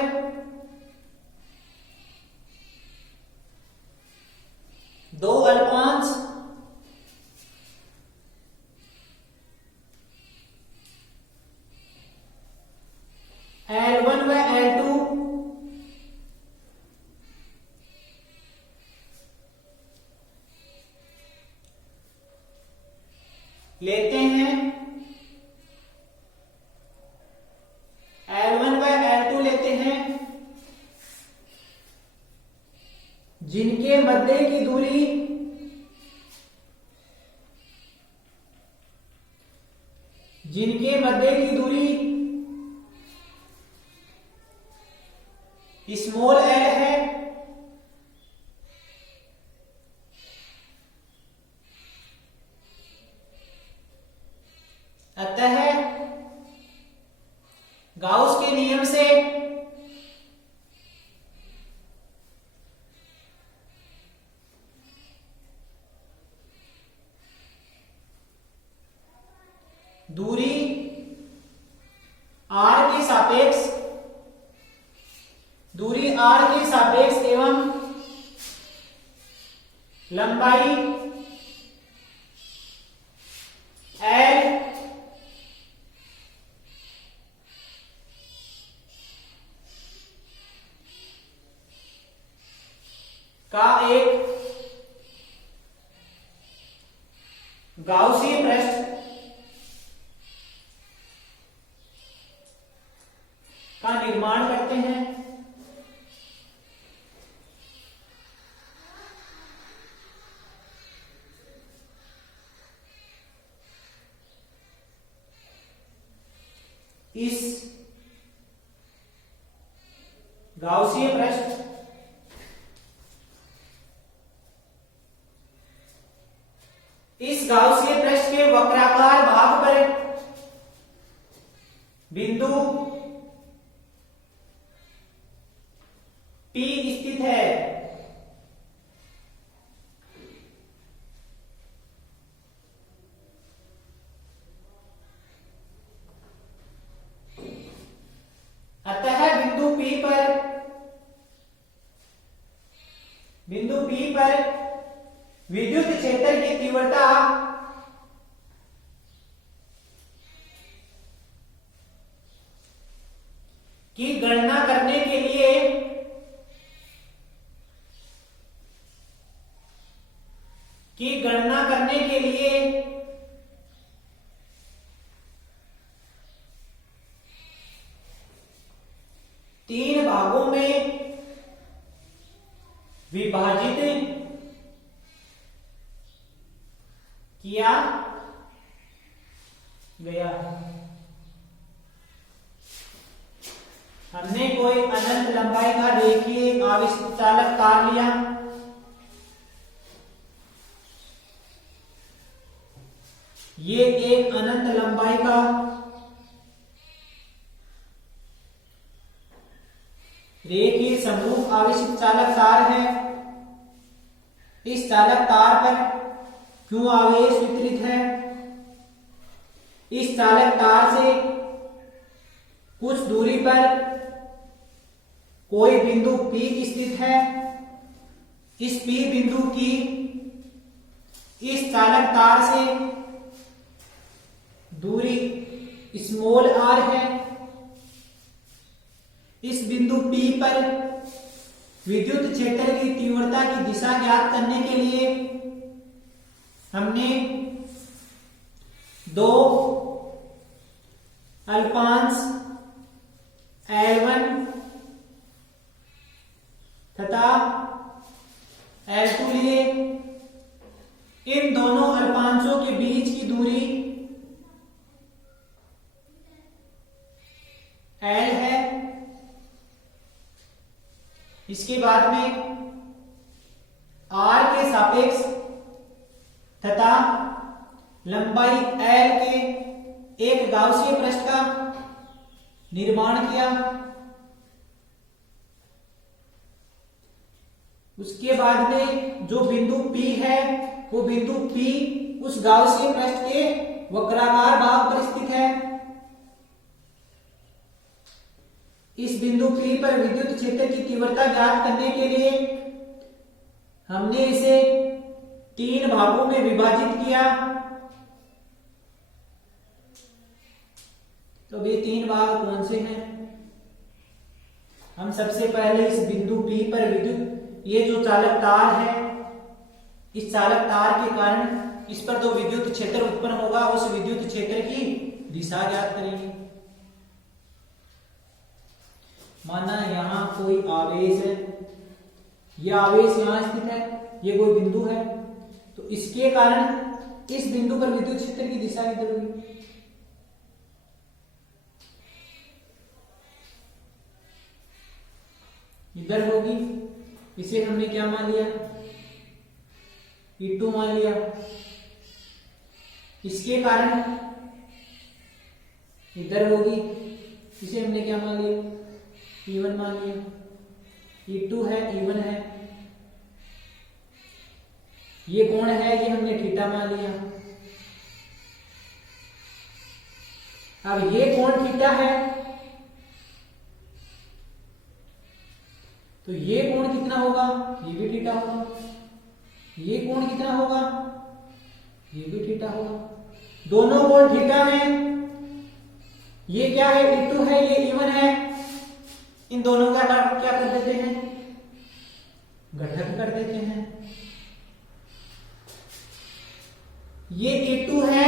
जिनके मध्य की दूरी स्मॉल एल है, अतः गाउस के नियम से दूरी r के सापेक्ष एवं लंबाई l का एक गाउसीय पृष्ठ का निर्माण करते हैं। इस गाउसीय पृष्ठ के वक्राकार भाग पर बिंदु P स्थित है। अतः बिंदु P पर विद्युत क्षेत्र की तीव्रता की गणना करने के लिए तीन भागों में विभाजित किया गया। हमने कोई अनंत लंबाई का रेखीय आवेशित चालक तार लिया, ये एक अनंत लंबाई का रेखीय समरूप आवेशित चालक तार है। इस चालक तार पर क्यों आवेश वितरित है? इस चालक तार से कुछ दूरी पर कोई बिंदु P स्थित है। इस P बिंदु की इस चालक तार से दूरी स्मॉल r है। इस बिंदु P पर विद्युत क्षेत्र की तीव्रता की दिशा ज्ञात करने के लिए हमने दो अल्पांश L1 तथा L2 लिए। इन दोनों अल्पांशों के बीच की दूरी L है। इसके बाद में R के सापेक्ष तथा लंबाई L के एक गाउसीय पृष्ठ का निर्माण किया। उसके बाद में जो बिंदु P है वो बिंदु P उस गाउसीय पृष्ठ के वक्राकार भाग पर स्थित है। इस बिंदु P पर विद्युत क्षेत्र की तीव्रता ज्ञात करने के लिए हमने इसे तीन भागों में विभाजित किया। तो ये तीन भाग कौन से हैं? हम सबसे पहले इस बिंदु P पर विद्युत ये जो चालक तार है, इस चालक तार के कारण इस पर जो विद्युत क्षेत्र उत्पन्न होगा उस विद्युत क्षेत्र की दिशा ज्ञात करेंगे। माना यहां कोई आवेश है ये आवेश यहां स्थित है, ये कोई बिंदु है, तो इसके कारण इस बिंदु पर विद्युत क्षेत्र की दिशा इधर हुई। इधर होगी, इसे हमने क्या मान लिया, E2 मान लिया। इसके कारण इधर होगी, इसे हमने क्या मान लिया, E1 मान लिया। E2 है, E1 है, ये कोण है, ये हमने थीटा मान लिया। अब ये कोण थीटा है, तो ये कोण कितना होगा, ये भी थीटा होगा। ये कोण कितना होगा, ये भी थीटा होगा। दोनों कोण थीटा हैं। ये क्या है, E2 है, ये E1 है। इन दोनों का क्या कर देते हैं, घटक कर देते हैं। ये E2 है,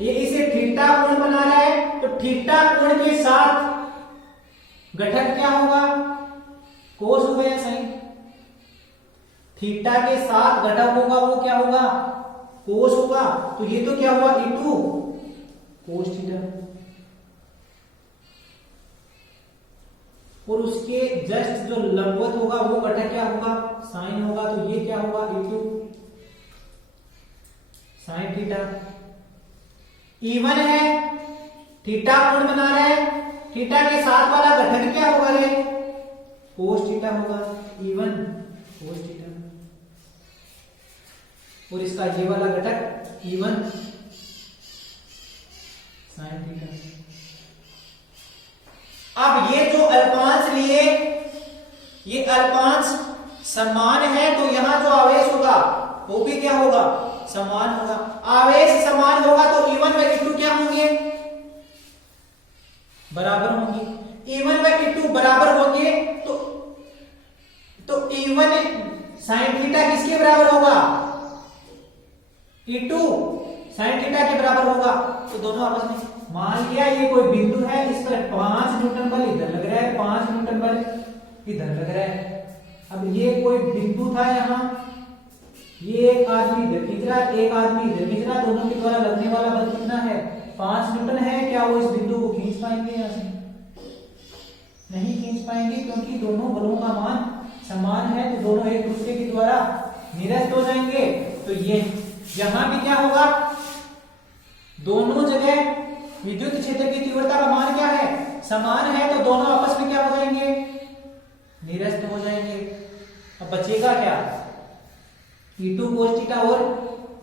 ये इसे थीटा कोण बना रहा है, तो थीटा कोण के साथ घटक क्या होगा, कोस होगा या साइन। थीटा के साथ घटक होगा, वो क्या होगा, कोस होगा। तो ये तो क्या हुआ, E2 कोस थीटा, और उसके जस्ट जो लंबवत होगा वो घटक क्या होगा, साइन होगा। तो ये क्या होगा, E2 साइन थीटा। E1 है, थीटा कोण बना रहा है, थीटा के साथ वाला घटक क्या होगा रे, कोस थीटा होगा। E1 कोस थीटा, और इसका ये वाला घटक E1 साइन थीटा। अब ये जो अल्पांश लिए, ये अल्पांश समान है, तो यहां जो आवेश होगा वो भी क्या होगा, समान होगा। आवेश समान होगा तो E1 व E2 क्या होंगे, बराबर होंगे। E1 व E2 बराबर होंगे, तो E1 साइन थीटा किसके बराबर होगा, E2 साइन थीटा के बराबर होगा। तो दोनों आपस में, मान लिया ये कोई बिंदु है, इस पर 5 न्यूटन बल इधर लग रहा है, 5 न्यूटन बल इधर लग रहा है। अब ये कोई बिंदु था यहां, ये एक आदमी इधर खींच रहा है, एक आदमी इधर खींच रहा है, दोनों के द्वारा लगने वाला बल कितना है, 5 न्यूटन है। क्या वो इस बिंदु को खींच पाएंगे, यहां से नहीं खींच पाएंगे, क्योंकि दोनों बलों का मान समान है, तो दोनों एक दूसरे के द्वारा निरस्त हो जाएंगे। तो ये यहां भी क्या होगा, दोनों जगह विद्युत क्षेत्र की तीव्रता का मान क्या है, समान है, तो दोनों आपस में क्या हो जाएंगे, निरस्त हो जाएंगे। अब बचेगा क्या, E2 cos थीटा और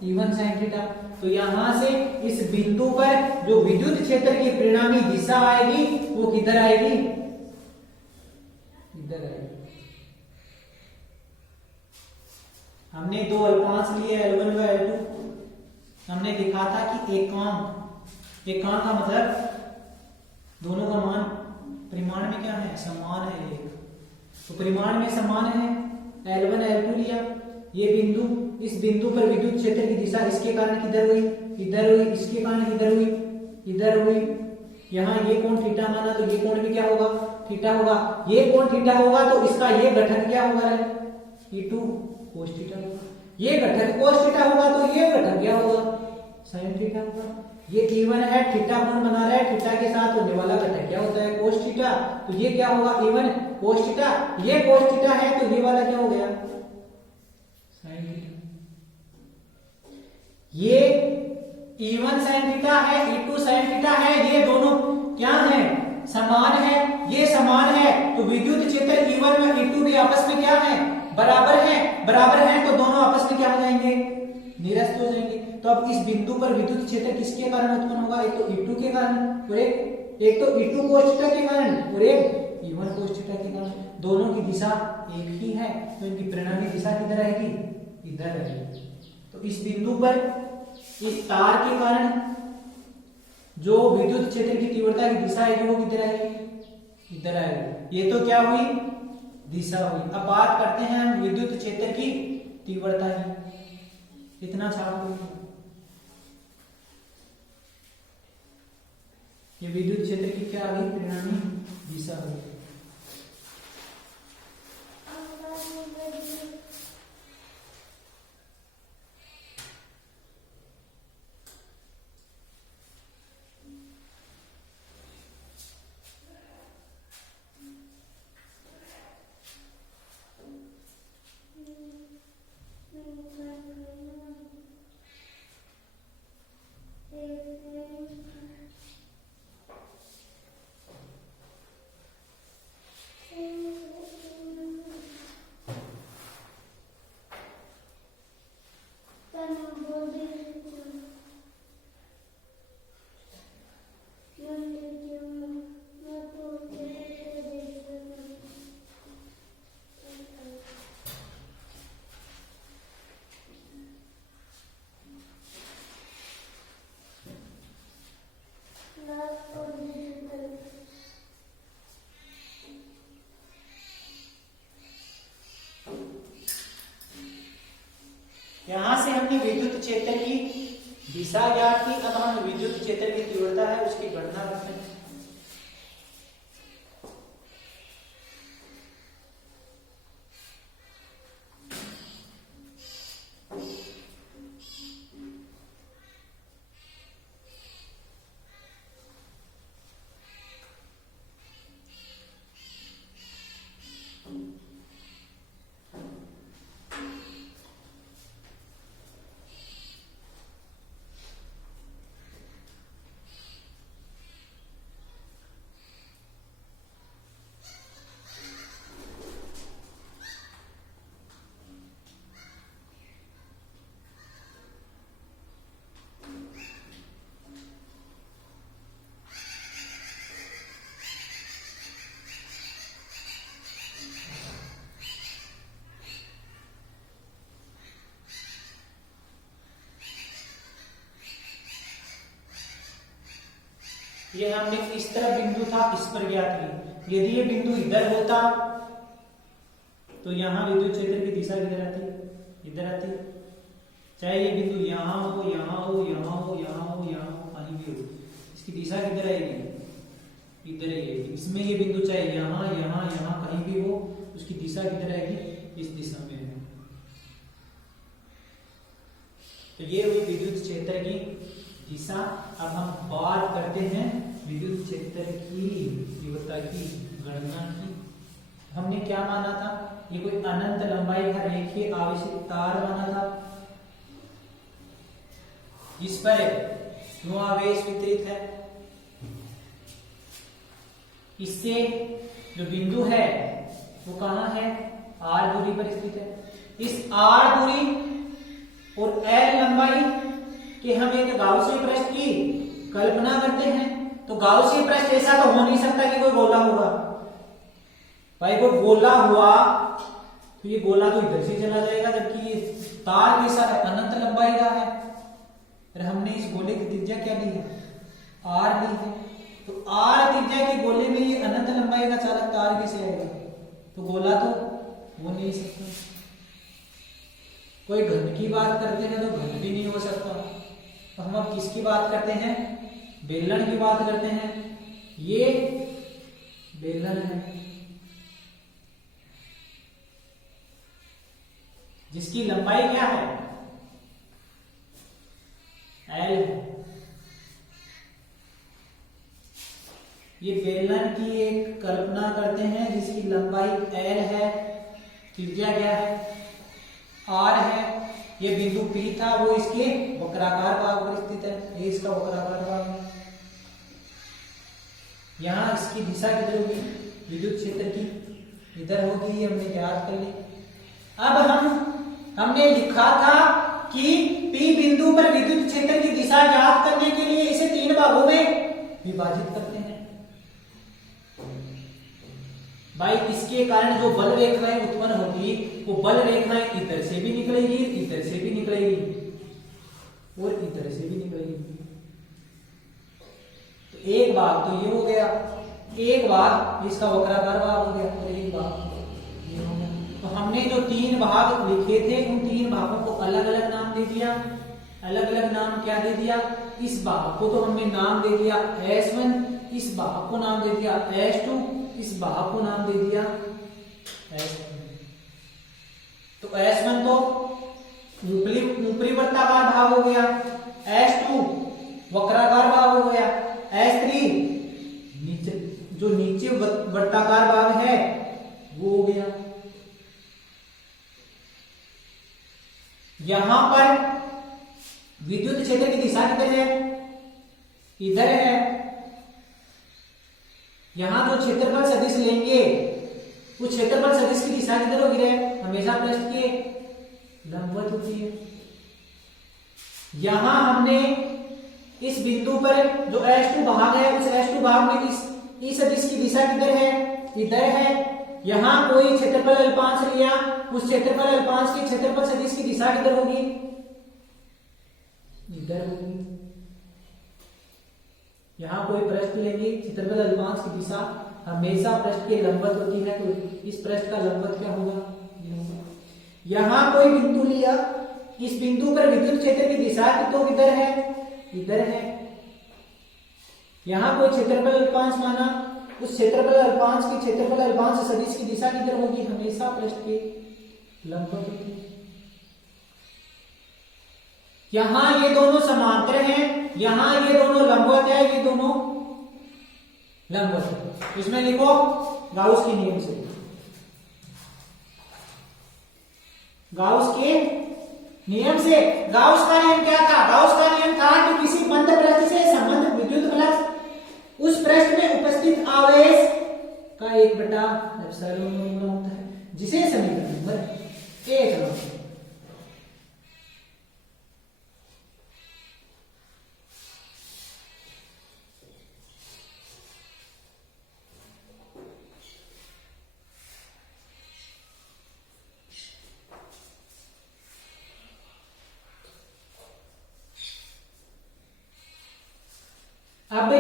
E1 sin थीटा। तो यहां से इस बिंदु पर जो विद्युत क्षेत्र की परिणामी दिशा आएगी वो किधर आएगी, इधर आएगी। हमने दो अल्पांश लिए L1 व L2, हमने लिखा था कि एकांक का मतलब दोनों का मान परिमाण में क्या है, समान है। एक तो परिमाण में समान है, L1 L2 लिया। ये बिंदु, इस बिंदु पर विद्युत क्षेत्र की दिशा इसके कारण किधर हुई, इधर हुई, इसके कारण इधर हुई, इधर हुई। यहाँ ये कोण थीटा माना, तो ये कोण भी क्या होगा, थीटा होगा। ये कोण थीटा होगा तो इसका ये घटक क्या होगा, E2 cos थीटा होगा। ये घटक cos थीटा होगा तो ये घटक क्या होगा, sin थीटा होगा। ये E1 है, थीटा कोण बना रहा है, थीटा के साथ होने वाला घटक क्या होता है, cos थीटा। तो ये क्या होगा, E1 cos थीटा। ये cos थीटा है तो ये वाला क्या हो गया, sin थीटा। ये E1 sin थीटा है, E2 sin थीटा है, ये दोनों क्या है, समान है। ये समान है तो विद्युत क्षेत्र E1 व E2 भी आपस में क्या है, बराबर है। बराबर है तो दोनों आपस में क्या हो जाएंगे, निरस्त हो जाएंगे। तो अब इस बिंदु पर विद्युत क्षेत्र किसके कारण उत्पन्न होगा, एक तो E2 के कारण और एक तो E2 cos थीटा के कारण और एक E1 cos थीटा के कारण। दोनों की दिशा एक ही है, तो इनकी परिणामी दिशा किधर आएगी, इधर आएगी। तो इस बिंदु पर इस तार के कारण जो विद्युत क्षेत्र की तीव्रता की दिशा आएगी वो किधर आएगी, इधर आएगी। ये तो क्या हुई, दिशा हुई। अब बात करते हैं हम विद्युत क्षेत्र की तीव्रता की। इतना छाप दो, ये विद्युत क्षेत्र की क्या आ गई, परिणामी दिशा आ गई। दिशा ज्ञात की, अब हम विद्युत क्षेत्र की तीव्रता है उसकी गणना करते हैं। ये हमने इस तरफ बिंदु था, इस पर ज्ञात की। यदि ये बिंदु इधर होता तो यहाँ विद्युत क्षेत्र की दिशा किधर आती? इधर आती। चाहे ये बिंदु यहाँ हो, यहाँ हो, यहाँ हो, यहाँ हो, यहाँ हो, कहीं भी हो, इसकी दिशा किधर आएगी? इधर आएगी। इसमें ये बिंदु चाहे यहाँ, यहाँ, यहाँ कहीं भी हो, उसकी दिशा किधर आएगी? इस दिशा में है। तो ये हुई विद्युत क्षेत्र की दिशा। अब हम बात करते हैं विद्युत क्षेत्र की तीव्रता की गणना की। हमने क्या माना था? ये कोई अनंत लंबाई का रेखीय आवेशित तार माना था, जिस पर नो आवेश वितरित है। इससे जो बिंदु है वो कहां है? r दूरी पर स्थित है। इस r दूरी और l लंबाई के हम एक गाउसीय पृष्ठ की कल्पना करते हैं। तो गाउसीय पृष्ठ ऐसा तो हो नहीं सकता कि कोई गोला होगा। भाई कोई गोला हुआ तो ये गोला तो इधर से चला जाएगा, जबकि ये तार कैसा है? अनंत लंबाई का है। फिर हमने इस गोले की त्रिज्या क्या ली है? r ली है। तो r त्रिज्या के गोले में ये अनंत लंबाई का चालक तार कैसे आएगा? तो गोला तो हो नहीं सकता। कोई घन की बात करते हैं तो घन भी नहीं हो सकता। तो हम अब किसकी बात करते हैं? बेलन की बात करते हैं। ये बेलन है जिसकी लंबाई क्या है? L। ये बेलन की एक कल्पना करते हैं जिसकी लंबाई L है, त्रिज्या क्या है? R है। ये बिंदु P था, वो इसके वक्राकार भाग पर स्थित है। ये इसका वक्राकार भाग है। यहां इसकी दिशा किधर होगी? विद्युत क्षेत्र की इधर होगी। ये हमने ज्ञात कर ली। अब हमने लिखा था कि P बिंदु पर विद्युत क्षेत्र की दिशा ज्ञात करने के लिए इसे 3 भागों में विभाजित करते हैं। भाई इसके कारण जो बल रेखाएं उत्पन्न होगी वो बल रेखाएं इधर से भी निकलेगी, इधर से भी निकलेगी और इधर से भी निकलेगी। तो एक भाग तो ये हो गया, एक भाग इसका वक्राकार भाग हो गया और एक भाग ये हो गया। तो हमने जो 3 भाग लिखे थे उन 3 भागों को अलग अलग नाम दे दिया। अलग अलग नाम क्या दे दिया? इस भाग को तो हमने नाम दे दिया S1, इस भाग को नाम दे दिया S2, इस भाग को नाम दे दिया S1। तो S1 तो ऊपरी वृत्ताकार भाग हो गया, S2 वक्राकार भाग हो गया, S3 जो नीचे वृत्ताकार भाग है वो हो गया। यहां पर विद्युत क्षेत्र की दिशा किधर है? इधर है। यहां जो क्षेत्रफल सदिश लेंगे उस क्षेत्रफल सदिश की दिशा किधर होगी रे? हमेशा पृष्ठ के लंबवत होती है। यहां हमने इस बिंदु पर जो S2 भाग है उस S2 भाग में इस सदिश की दिशा किधर है? इधर है। यहां कोई क्षेत्रफल अल्पांश लिया, उस क्षेत्रफल अल्पांश के क्षेत्रफल सदिश की दिशा किधर होगी? इधर होगी। यहां कोई पृष्ठ लेंगे, क्षेत्रफल अल्पांश की दिशा हमेशा पृष्ठ के लंबवत होती है, तो इस पृष्ठ का लंबवत क्या होगा? ये होगा। यहां कोई बिंदु लिया, इस बिंदु पर विद्युत क्षेत्र की दिशा तो किधर है? इधर है। यहां कोई क्षेत्रफल अल्पांश माना, उस क्षेत्रफल अल्पांश की क्षेत्रफल अल्पांश सदिश की दिशा किधर होगी? हमेशा पृष्ठ के लंबवत होगी। यहां ये दोनों समांतर हैं, यहां ये दोनों लंबवत है, ये दोनों लंबवत है। इसमें लिखो गाउस के नियम से। गाउस के नियम से, गाउस का नियम क्या था? गाउस का नियम था कि किसी बंद पृष्ठ से संबंधित विद्युत फ्लक्स उस पृष्ठ में उपस्थित आवेश का 1/एप्सिलॉन गुना होता है, जिसे समीकरण नंबर 1 नाम। अब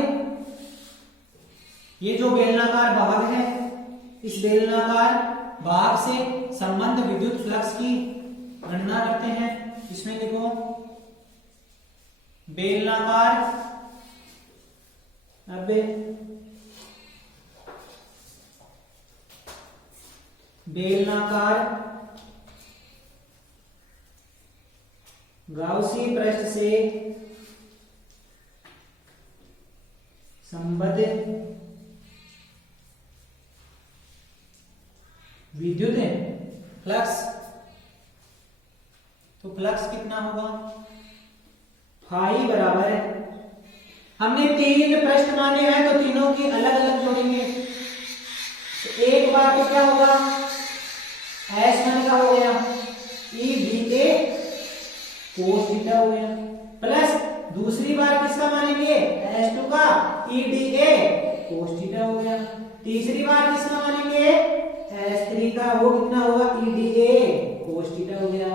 ये जो बेलनाकार भाग है, इस बेलनाकार भाग से संबंध विद्युत फ्लक्स की गणना करते हैं। इसमें देखो बेलनाकार, अब बेलनाकार गाउसी पृष्ठ से संबंधित विद्युत फ्लक्स, तो फ्लक्स कितना होगा? फाई बराबर है, हमने 3 पृष्ठ माने हैं तो तीनों की अलग अलग जोड़ेंगे। तो एक बार तो क्या होगा? S1 का हो गया EDA cos थीटा हो गया, प्लस दूसरी बार किसका मानेंगे? S2 का EDA cos थीटा हो गया, तीसरी बार किसका मानेंगे? S3 का, वो कितना होगा? EDA cos थीटा हो गया।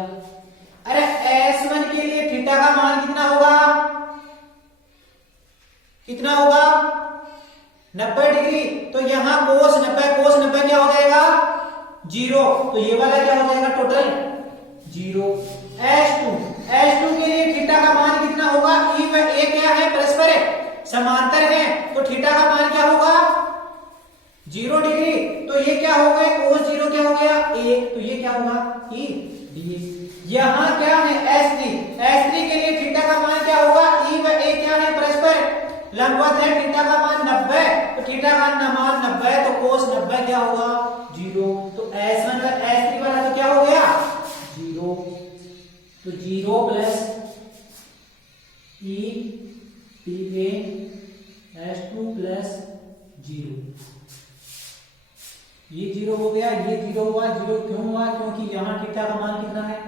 अरे S1 के लिए थीटा का मान कितना होगा? कितना होगा? 90 डिग्री। तो यहां cos 90 क्या हो जाएगा? 0। तो ये वाला क्या हो जाएगा? टोटल 0। S2 के लिए थीटा का मान कितना होगा? E व A क्या है? परस्पर समांतर है, तो थीटा का मान क्या होगा? 0 डिग्री। तो ये क्या हो गया? cos 0 क्या हो गया? 1। तो ये क्या होगा? E dA। यहां क्या है? S3 के लिए थीटा का मान क्या होगा? E व A क्या है? परस्पर लंबवत है, थीटा का मान 90, तो थीटा का मान 90, तो cos 90 क्या होगा? 0। तो S1 और S3 वाला तो क्या हो गया? 0। तो 0 प्लस EDA S2 प्लस 0, ये 0 हो गया, ये 0 हुआ। 0 क्यों हुआ? क्योंकि यहाँ थीटा का मान कितना है?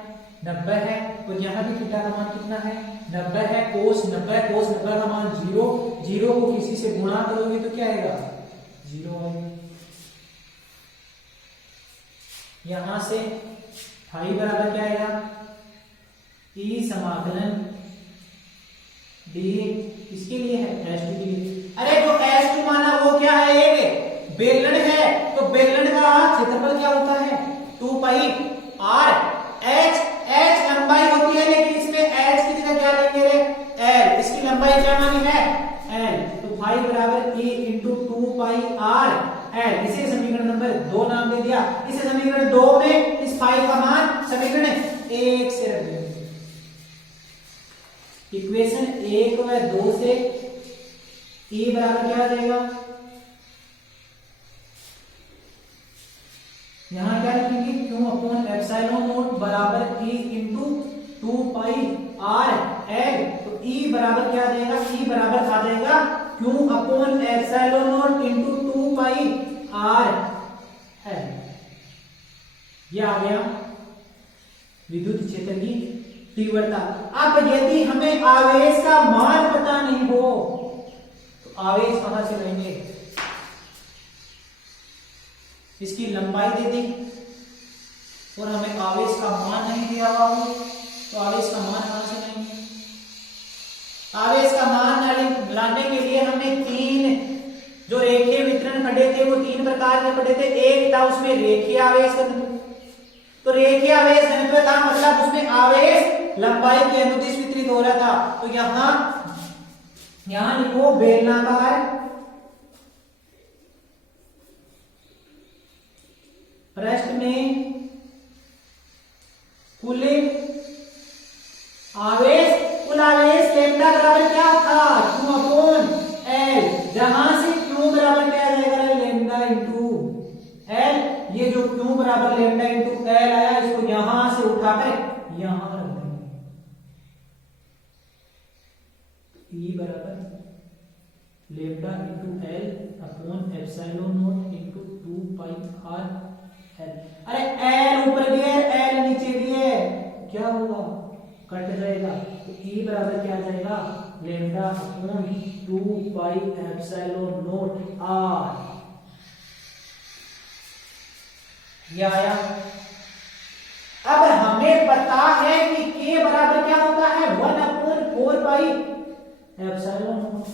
90 है, और यहाँ भी थीटा का मान कितना है? 90 है। cos 90 का मान 0 को किसी से गुणा करोगे तो क्या आएगा? 0 आएगा। यहां से फाई बराबर क्या आएगा? E समाकलन D इसके लिए है, S2 के लिए। अरे जो S2 माना वो क्या है? एक बेलन है, तो बेलन का क्षेत्रफल क्या होता है? 2 पाई R। H लंबाई होती है, लेकिन इसमें H की जगह क्या लेंगे रे? L। इसकी लंबाई क्या मानी है? L। तो फाई बराबर E इंटू 2 पाई R L। इसे समीकरण नंबर 2 नाम दे दिया। इसे समीकरण 2 में इस फाई का मान समीकरण 1 से रख देंगे। इक्वेशन 1 व 2 से E बराबर क्या आ जाएगा? यहां क्या लिखेंगे? Q अपॉन एप्सिलॉन नॉट बराबर E इंटू 2 पाई R L। तो E बराबर क्या आ जाएगा? E बराबर आ जाएगा Q upon epsilon not into 2 pi R L। ये आ गया विद्युत क्षेत्र की तीव्रता। अब यदि हमें आवेश का मान पता नहीं हो तो आवेश कहां से लेंगे? इसकी लंबाई दे दी और हमें आवेश का मान नहीं दिया हुआ हो तो आवेश का मान कहां से लेंगे? आवेश का मान लाने के लिए हमने 3 जो रेखीय वितरण पढ़े थे, वो 3 प्रकार के पढ़े थे। एक था उसमें रेखीय आवेश घनत्व, तो रेखीय आवेश घनत्व का मतलब उसमें आवेश लंबाई के अनुदिश वितरित हो रहा था। तो यहां यहां लिखो बेलनाकार पृष्ठ में कुल आवेश लैम्डा बराबर क्या था, Q अपॉन L, जहां से Q बराबर क्या आ जाएगा, लैम्डा इंटू L। ये जो Q बराबर लैम्डा इंटू L आया, इसको यहां से उठाकर यहां रख देंगे। E बराबर lambda into L upon epsilon not into 2 pi r L। अरे L ऊपर भी है, L नीचे भी है, क्या होगा, कट जाएगा। तो E बराबर क्या आ जाएगा, lambda upon 2 pi epsilon not r। ये आया। अब हमें पता है कि K बराबर क्या होता है, 1 अपॉन 4 पाई एप्सिलॉन नॉट।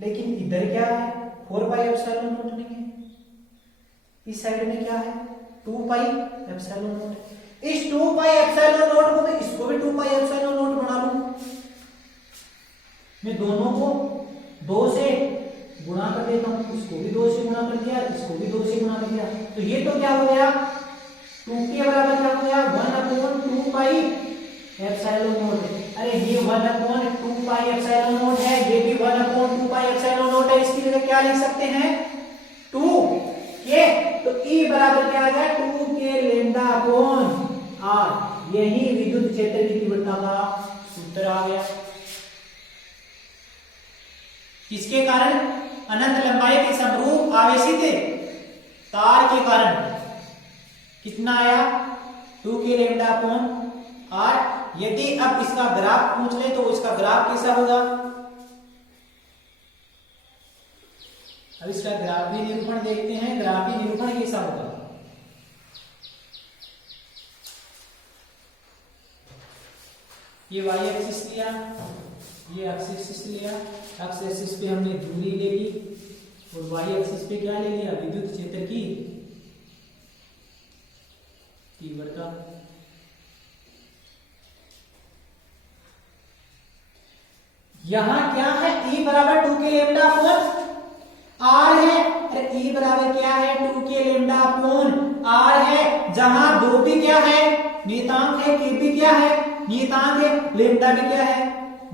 लेकिन इधर क्या है, 4 पाई एप्सिलॉन नॉट नहीं है, इस साइड में क्या है, 2 पाई एप्सिलॉन नॉट। इस 2 पाई एप्सिलॉन नॉट को मैं इसको भी 2 पाई एप्सिलॉन नॉट बना लूं, मैं दोनों को 2 से गुणा कर देता हूं, इसको भी 2 से गुणा कर दिया, इसको भी 2 से गुणा कर दिया। तो ये तो क्या हो गया, 2k बराबर क्या हो गया, 1 अपॉन 2 पाई एप्सिलॉन नॉट। अरे ये 1 अपॉन 2 पाई एप्सिलॉन नॉट है, ये भी 1 अपॉन 2 पाई एप्सिलॉन नॉट है। इसकी जगह क्या लिख सकते हैं, 2k। तो E बराबर क्या आ गया, 2k लैम्डा अपॉन r। यही विद्युत क्षेत्र की तीव्रता का सूत्र आ गया। किसके कारण, अनंत लंबाई के समरूप आवेशित तार के कारण। कितना आया, 2k लैम्डा अपॉन r। यदि अब इसका ग्राफ पूछ ले तो इसका ग्राफ कैसा होगा, अब इसका ग्राफी निरूपण देखते हैं, ग्राफी निरूपण कैसा होगा। ये y एक्सिस लिया, ये एक्स एक्सिस लिया, एक्स एक्सिस पे हमने दूरी ले ली और y एक्सिस पे क्या ले लिया, विद्युत क्षेत्र की तीव्रता। यहां क्या है, E बराबर 2k लैम्डा अपॉन r है। अरे E बराबर क्या है, 2k लैम्डा अपॉन r है, जहां 2 भी क्या है, नियतांक है, k भी क्या है, नियतांक है, लैम्डा भी क्या है,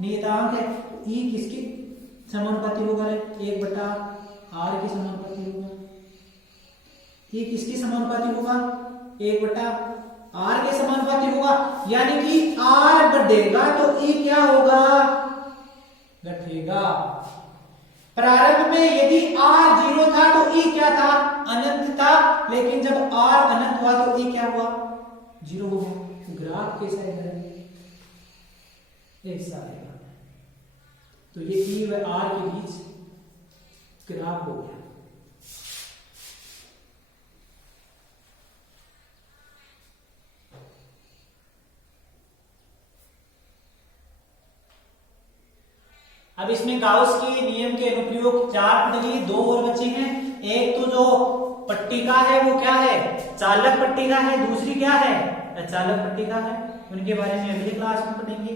नियतांक है। तो E किसकी समानुपाती होगा, 1 बटा r की समानुपाती होगा। E किसकी समानुपाती होगा, 1 बटा r के समानुपाती होगा। यानी कि r बढ़ेगा तो E क्या होगा, घटेगा। प्रारंभ में यदि r 0 था तो E क्या था, अनंत था, लेकिन जब r अनंत हुआ तो E क्या हुआ, 0 हो गया। ग्राफ कैसा है, ऐसा आएगा। तो ये E व r के बीच ग्राफ हो गया। अब इसमें गाउस के नियम के अनुप्रयोग 4 पढ़ लिए, 2 और बचे हैं। एक तो जो पट्टिका है वो क्या है, चालक पट्टिका है, दूसरी क्या है, अचालक पट्टिका है। उनके बारे में अगली क्लास में पढ़ेंगे।